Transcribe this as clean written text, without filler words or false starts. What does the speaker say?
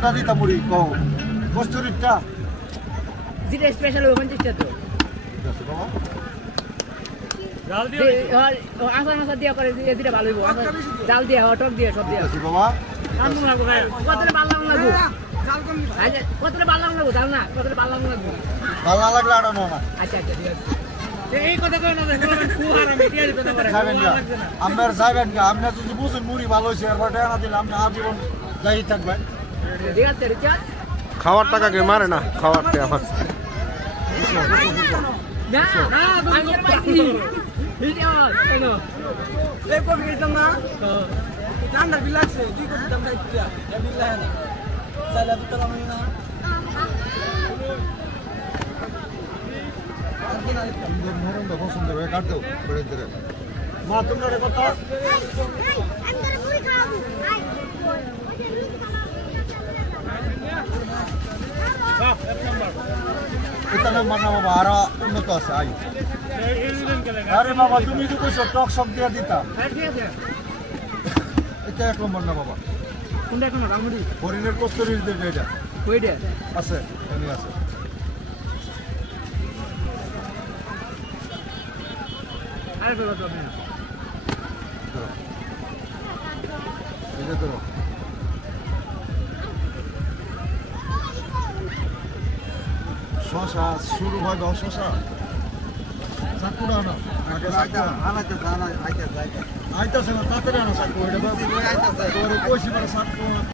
কোনটা দিতা মুড়ি কও কস্তুরিটা যেটা স্পেশাল 50 তো বাবা জাল দিয়ে আসার মাছ দিয়া করে যেটা ভালো হইব জাল দিয়া টক দিয়া সব দিয়া বাবা কামু লাগবো কতরে ভালো লাগবো জাল কম আচ্ছা কতরে ভালো লাগবো জাল না কতরে ভালো লাগবো ভালো লাগলে আড়া না আচ্ছা আচ্ছা ঠিক আছে এই কথা কই না কুহার আমি দিয়া দিতে পারে আমার যাবেন না আপনি যদি বুঝেন মুড়ি ভালো হইছে আর বাটা না দিলে আপনি আজীবন যাই থাকবেন ঠিক আছে রিচার খাওয়ার টাকা কে মারে না খাওয়ার টাকা আমার না না আমি পাইছি ভিডিও কেন এই কবি দিতাম না ঠান্ডা বিলাসে কি কবি দাম খাই দিয়া এ বিলা না সালা দিতাম আমি না পছন্দ করে কাট দাও করে দিলে মা তোমরা কথা এটা নাম্বার না বাবা আরো উন্নত আছে আই আরে বাবা তুমি তো কইছো টক সব দিয়া দিতা ঠিক আছে এটা এক নম্বর না বাবা কোনটা কোন রামুড়ি হরিণের কস্তুরির দেবে এটা কইডা আছে এমনি আছে আরে বলো তো আপনি এটা তো শশা শুরু হয় দাও শশা চাকুরা না আগে আইতাছে না তাড়াতাড়ি আনো চাকু এটা কইছি মানে চাকু